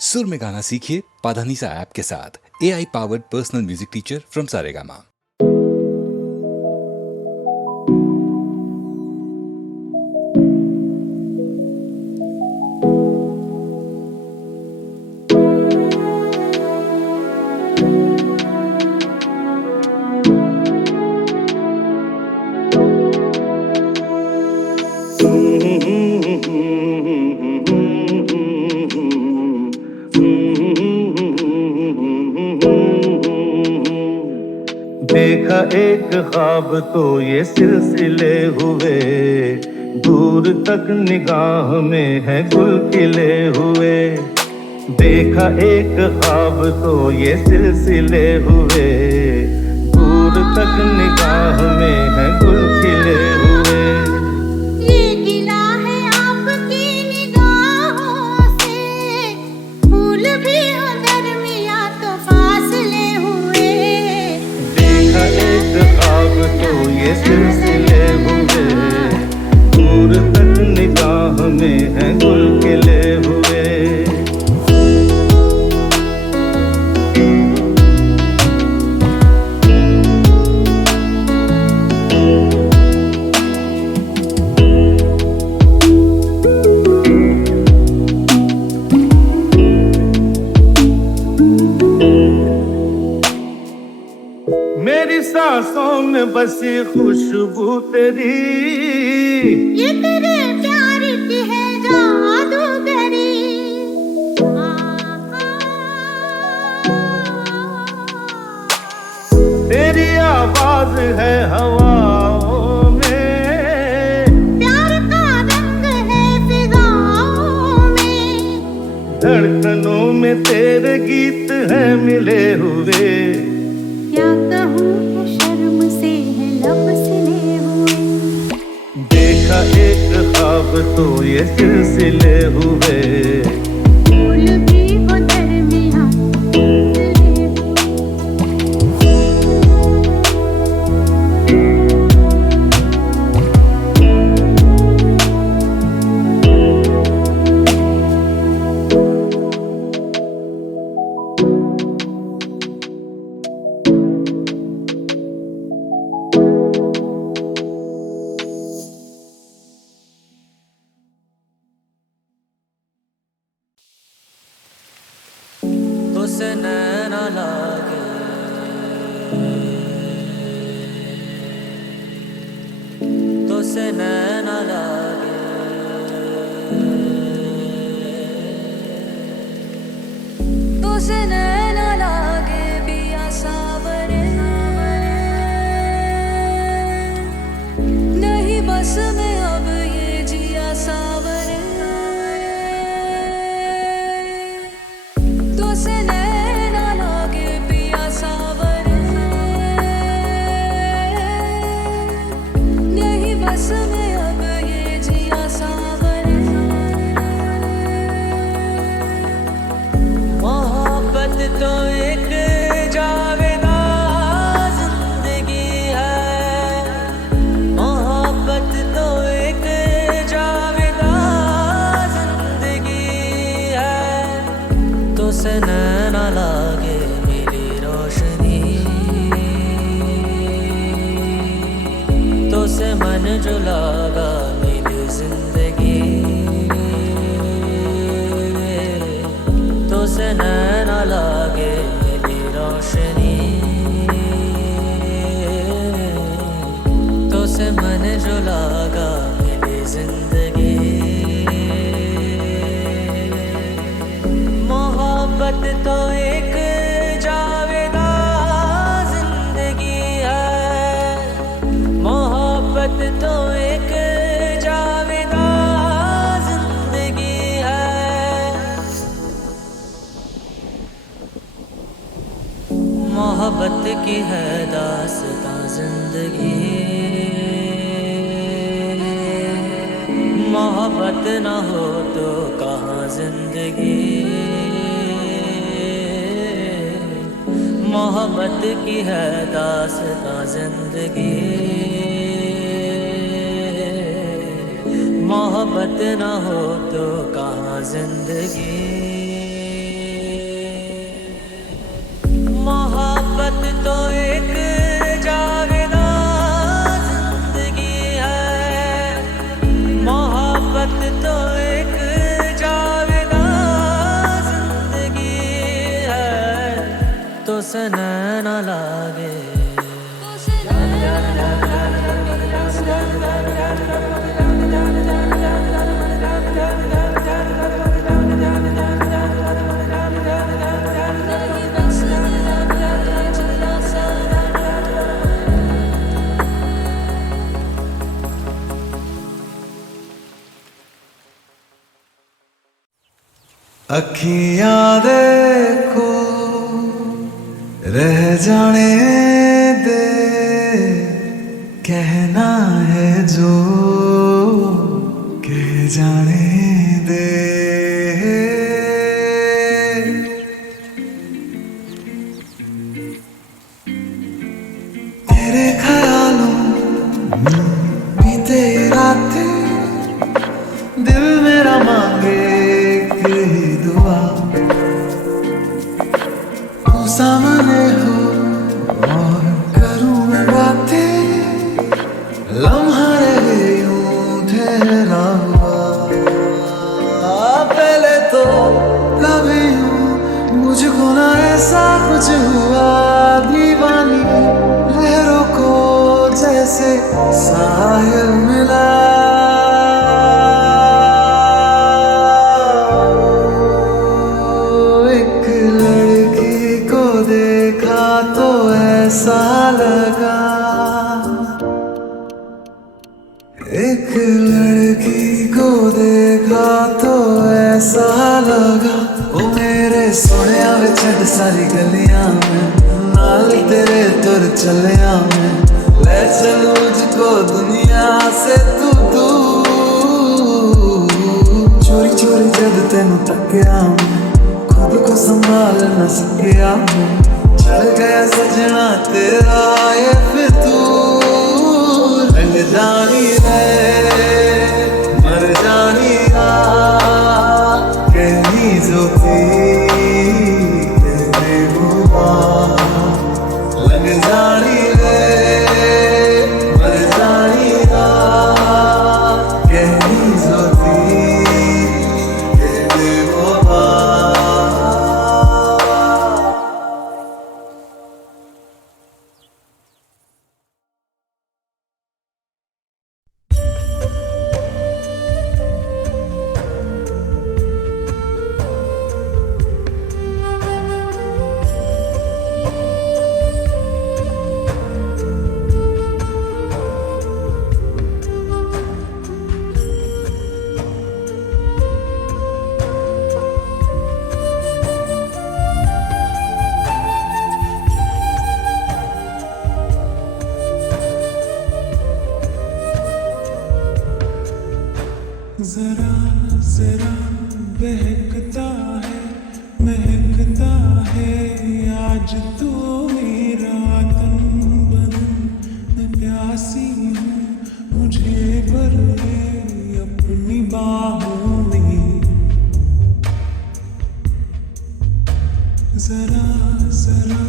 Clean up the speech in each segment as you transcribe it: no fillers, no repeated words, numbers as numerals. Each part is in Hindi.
सुर में गाना सीखिए पाधानीसा ऐप के साथ। AI powered personal music teacher from Saregama. देखा एक ख्वाब तो ये सिलसिले हुए, दूर तक निगाह में है गुल खिले हुए। देखा एक ख्वाब तो ये सिलसिले हुए, दूर तक निगाह में है गुल खिले हुए। ये गिला है आपकी निगाहों से, फूल भी हो दरमिया तो फासले हुए। देखा एक ख्वाब तो ये सिलसिले हुए, दूर तक निगाह में है गुल खिले हुए। मेरी सांसों में बसी खुशबू तेरी, ये तेरे प्यार की है जादूगरी। तेरी आवाज है हवाओं में, प्यार का रंग है फिजाओं में। धड़कनों में तेरे गीत है मिले हुए। क्या कहूँ कि शर्म से है लब सिले हुए। देखा एक ख्वाब तो ये सिलसिले हुए, फूल भी हो दरमिया तुसे नैना लागे, तुसे नैना लागे, तुसे नैना लागे पिया सावरे। नहीं बस में अब ये जिया सावरे। तुसे नैना लागे पिया सावरे। नहीं बस में अब ये जिया सावरे। मोहब्बत तो एक जावेदा जिंदगी है। मोहब्बत तो एक जावेदा जिंदगी है। तुसे नैना लागे मेरी रोशनी, तुसे मन जो लागा मेरी जिंदगी। तुसे नैना लागे मेरी रोशनी, तुसे मन जो लागा मेरी जिंदगी। मोहब्बत तो एक जावेदा जिंदगी है। मोहब्बत तो एक जावेदा जिंदगी है। मोहब्बत की है दास्तां जिंदगी। मोहब्बत ना हो तो कहाँ जिंदगी। मोहब्बत की है दास्तां जिंदगी। मोहब्बत ना हो तो कहाँ जिंदगी। से नैना लागे। अखियां देखो रह जाने दे, कहना है जो कह जाने दे। तेरे ख्यालों बीते रातें, दिल मेरा मांगे यही दुआ, तू सामने हो और करूं मैं बातें, लम्हा रहे यूं ठहरा हुआ। पहले तो कभी यूं मुझको ना ऐसा कुछ हुआ, दीवानी लहरों को जैसे साहिल मिला। ऐसा लगा एक लड़की को देखा तो ऐसा लगा, ओ मेरे सोनिया वे छड़ सारी गलियां में, नाल तेरे तुर चलिया में, ले चल मुझको दुनिया से तू दूर। चोरी चोरी जद तेनू तकिया मैं, खुद को संभाल न सकिया मैं, चल गया सजना तेरा ये फितूर। रंग जानी रे मर जानी आ, कहनी जो थी तेरे हुआ। लग जानी रे मर जानी आ, कहनी जो थी तेरे हुआ। जरा जरा बहकता है महकता है आज तो मेरा तन बदन, मैं प्यासी हूँ मुझे भर ले अपनी बाहों में। जरा जरा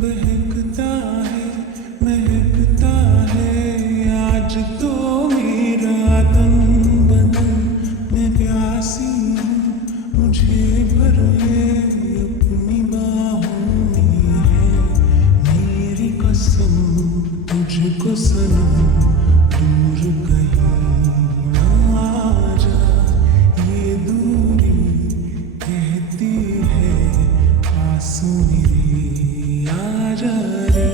बहकता है महकता है आज तो मेरा तन बदन, मैं प्यासी हूँ मुझे भर ले अपनी बाहों में। है मेरी कसम तुझको सनम, दूर कहीं ना जा, ये दूरी कहती है पास मेरे आ जा रे।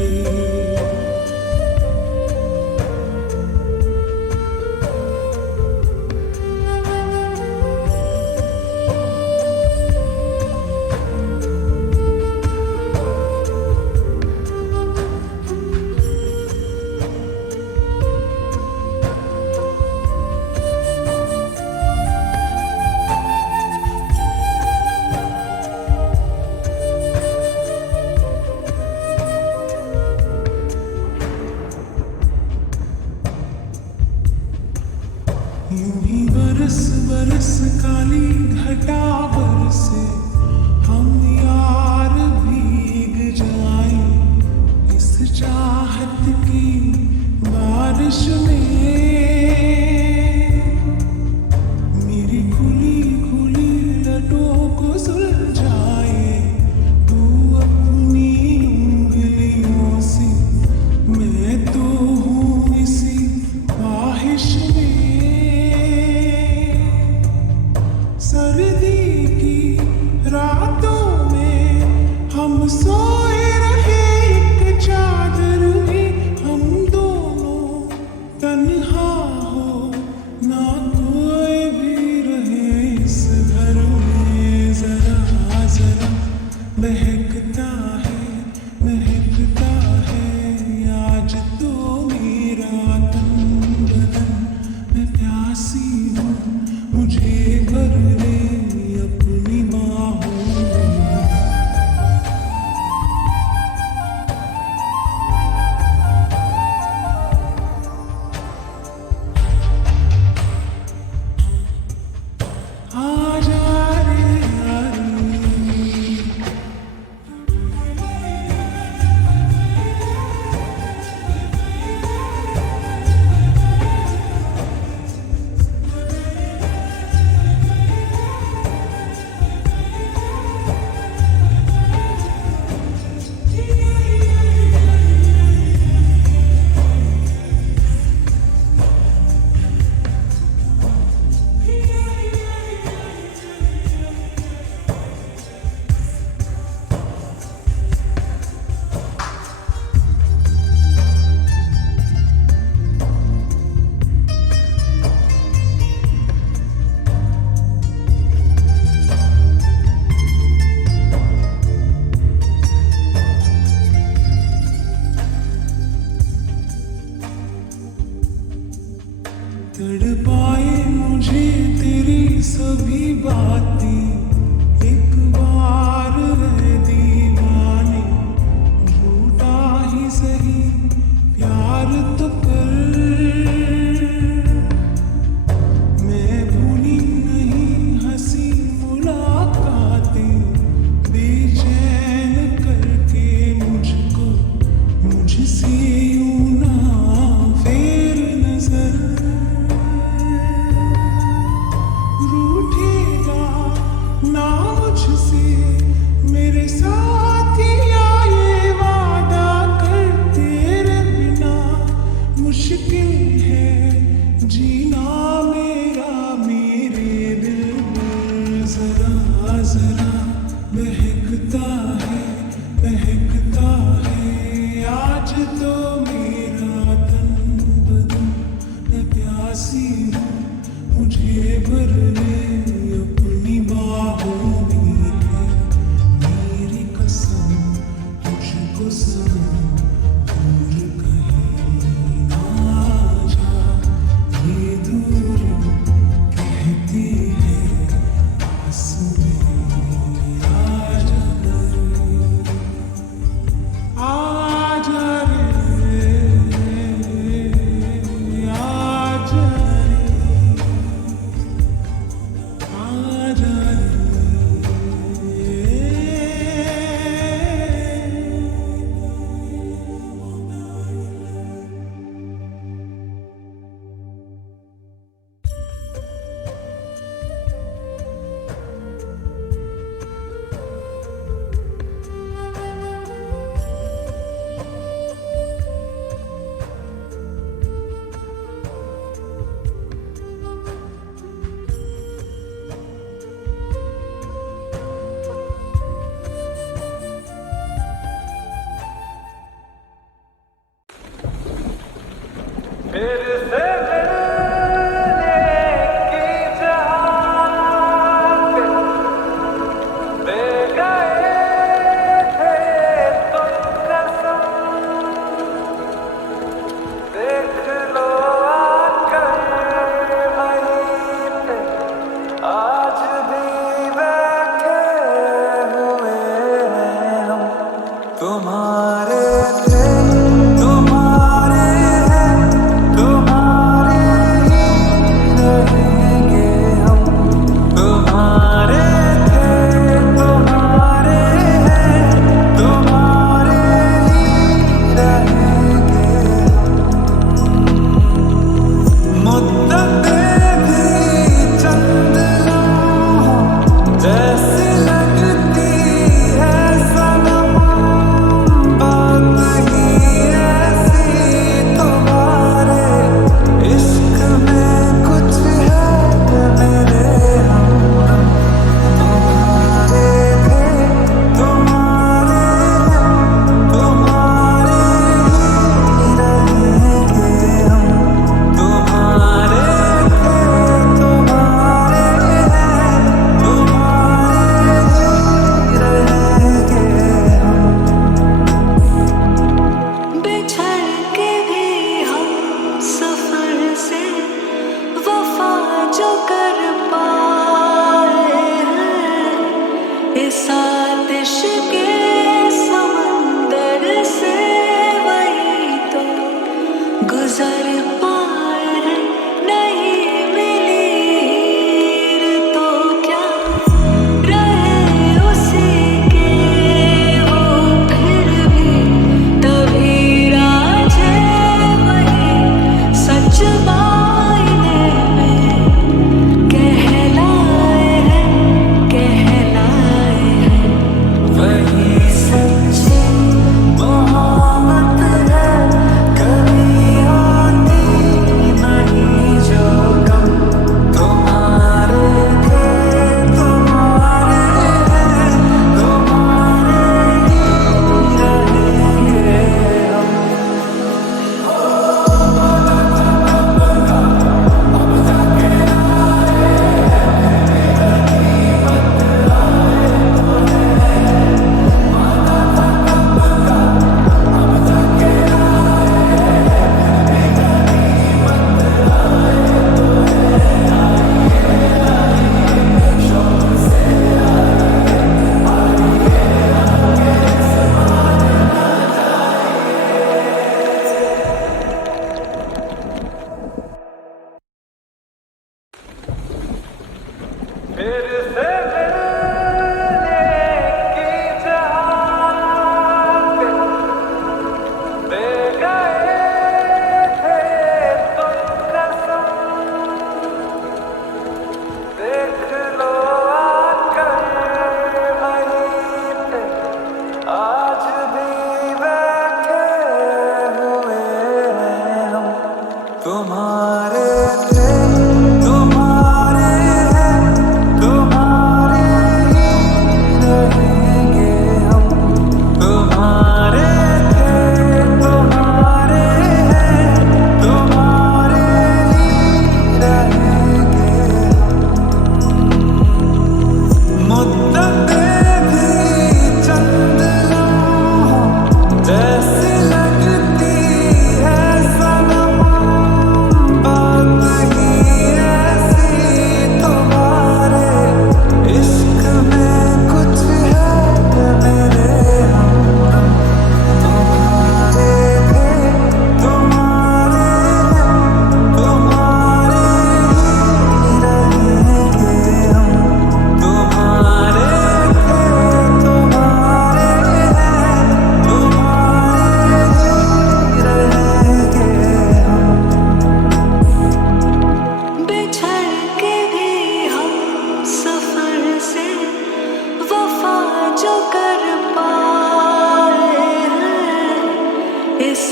जो कर पाए हैं इस